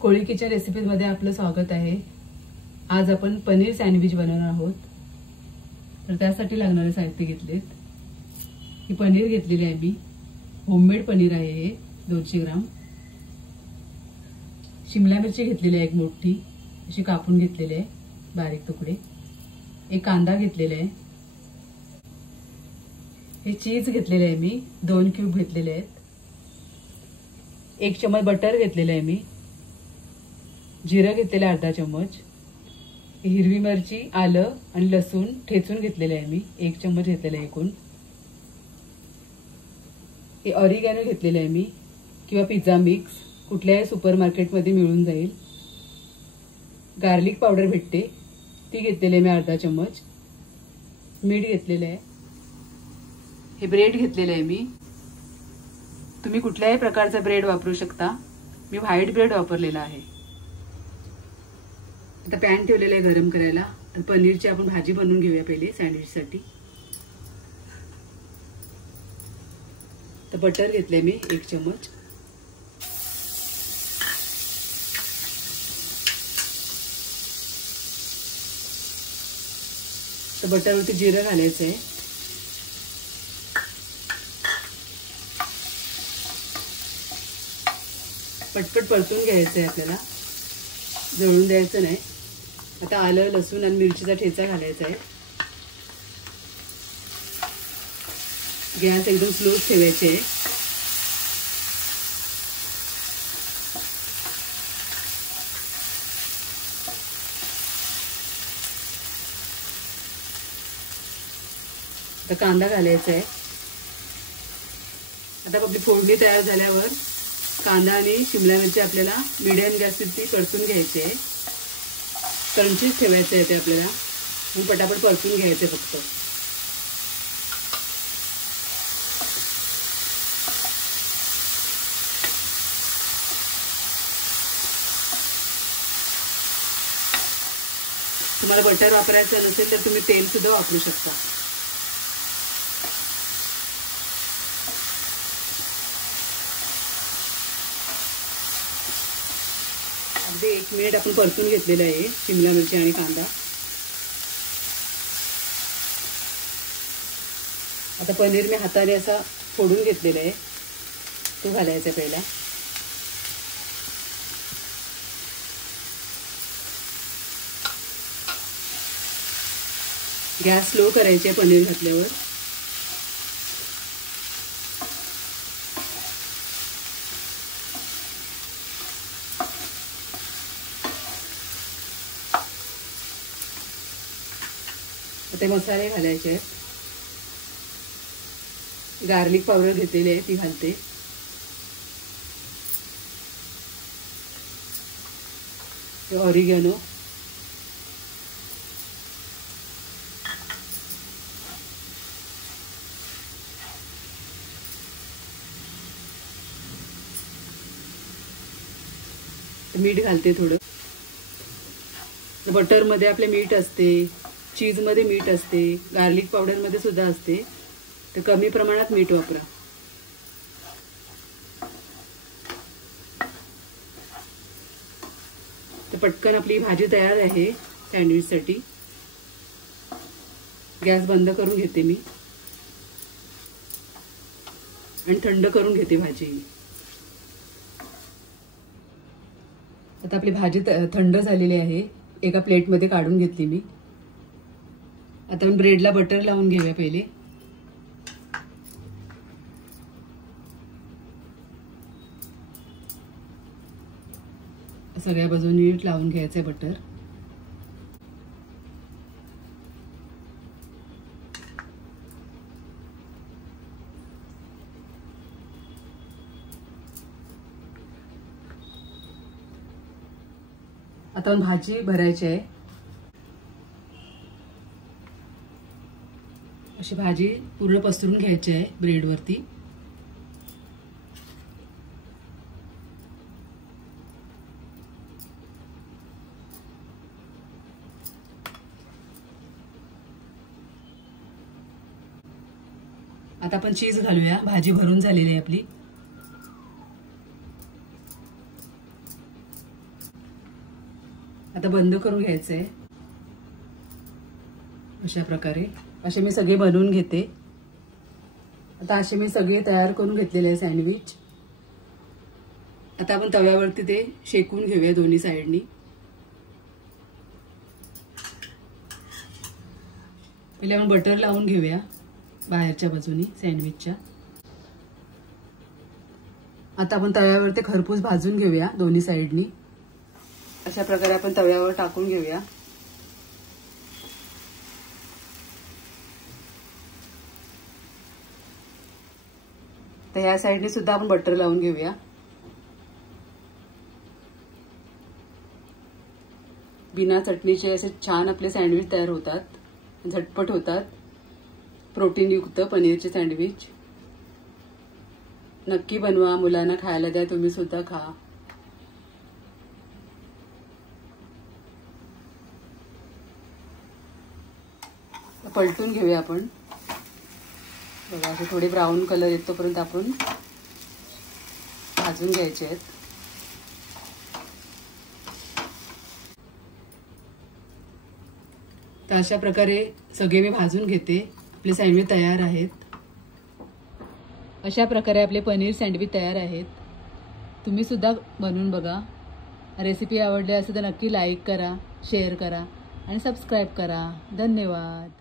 कोळी kitchen recipes मध्ये आपलं स्वागत आहे। आज आपण पनीर सँडविच बनवणार आहोत। तर त्यासाठी लागणारे साहित्य घेतलेत। ही पनीर घेतलेली आहे मी, होममेड पनीर आहे हे 200 ग्राम। शिमला मिरची घेतलेली आहे एक मोठी, अशी कापून घेतलेली आहे बारीक तुकडे। एक कांदा घेतलेला आहे। हे चीज घेतलेले आहे मी, 2 क्यूब घेतलेले आहेत। 1 चमच बटर घेतलेले आहे मी। जिरं घेतलेलं अर्धा चमच। हिरवी मिरची, आलं आणि लसूण ठेचून घेतलेले आहे मी, 1 चमच घेतलेले आहे एकूण। हे ऑरिगॅनो घेतलेले आहे मी किंवा पिझ्झा मिक्स, कुठल्याही सुपरमार्केटमध्ये मिळून जाईल। गार्लिक पावडर भेटते, ती घेतलेली आहे मी अर्धा चमच। मीठ घेतलेलं आहे। हे ब्रेड घेतलेलं आहे मी, तुम्ही कुठल्याही प्रकारचा ब्रेड वापरू शकता। मी व्हाईट ब्रेड वापरलेला आहे। आता पॅन ठेवलेला आहे गरम करायला। तर पनीरची आपण भाजी बनवून घेऊया पहिले सँडविचसाठी। तर बटर घेतले मी 1 चमच। तर बटरवरती जिरं घालायचं आहे। पटपट परतून घ्यायचं आहे आपल्याला, जळून द्यायचं नाही। आता आलं, लसूण आणि मिरचीचा ठेचा घालायचा आहे। गॅस एकदम स्लो ठेवायचे आहे। आता कांदा घालायचा आहे। आता आपली फोडणी तयार झाल्यावर कांदा आणि शिमला मिरची आपल्याला मीडियम गॅसवरती परतून घ्यायचे आहे। क्रंचीच ठेवायचे आहे ते आपल्याला, मग पटापट परतून घ्यायचे फक्त। तुम्हाला बटर वापरायचं नसेल तर तुम्ही तेल सुद्धा वापरू शकता। अगदी 1 मिनिट आपण परतून घेतलेलं आहे शिमला मिरची आणि कांदा। आता पनीर मी हाताने असा फोडून घेतलेला आहे, तो घालायचा पहिला। गॅस स्लो करायचे पनीर घातल्यावर। ते मसाले घालायचे आहेत। गार्लिक पावडर घेतलेली आहे ती घालते। ऑरिगॅनो, मीठ घालते थोडं। बटर मध्ये आपले मीठ असते, चीज मध्ये मीठ असते, गार्लिक पावडर मध्ये सुद्धा असते, तर कमी प्रमाणात मीठ वापरा। तर पटकन आपली भाजी तयार आहे सँडविच साठी। गॅस बंद करून घेते मी आणि थंड करून घेते भाजी। आता आपली भाजी थंड झालेली आहे, एका प्लेट मध्ये काढून घेतली मी। आता आपण ब्रेडला बटर लावून घेऊया पहिले। सगळ्या बाजूनी नीट लावून घ्यायचं बटर। आता भाजी भरायची आहे। अशी भाजी पूर्ण पसरून घ्यायची आहे ब्रेड वरती। आता आपण चीज घालूया। भाजी भरून झालेली आहे आपली। आता बंद करून घ्यायचंय. अशा प्रकारे असे मी सगळे बनवून घेते. आता असे मी सगळे तयार करून घेतलेले आहे सँडविच. आता आपण तव्यावरती ते शेकून घेऊया दोन्ही साइडनी. पहिले आपण बटर लावून घेऊया बाहेरच्या बाजूनी सँडविचच्या. आता आपण तव्यावर ते खरपूस भाजून घेऊया दोन्ही साइडनी. अशा प्रकारे आपण तव्यावर टाकून घेऊया. तर या साइडने सुद्धा आपण बटर लावून घेऊया. बिना चटणीचे असे छान आपले सँडविच तयार होतात. झटपट होतात. प्रोटीन युक्त पनीरचे सँडविच नक्की बनवा. मुलांना खायला द्या. तुम्ही सुद्धा खा. पलटून घेऊया आपण. बघा असे थोडे ब्राऊन कलर येतोपर्यंत आपण भाजून घ्यायचे आहेत. तर अशा प्रकारे सगळे मी भाजून घेते. आपले सँडविच तयार आहेत. अशा प्रकारे आपले पनीर सँडविच तयार आहेत. तुम्ही सुद्धा बनवून बघा. रेसिपी आवडली असेल तर नक्की लाईक करा, शेअर करा आणि सबस्क्राईब करा. धन्यवाद.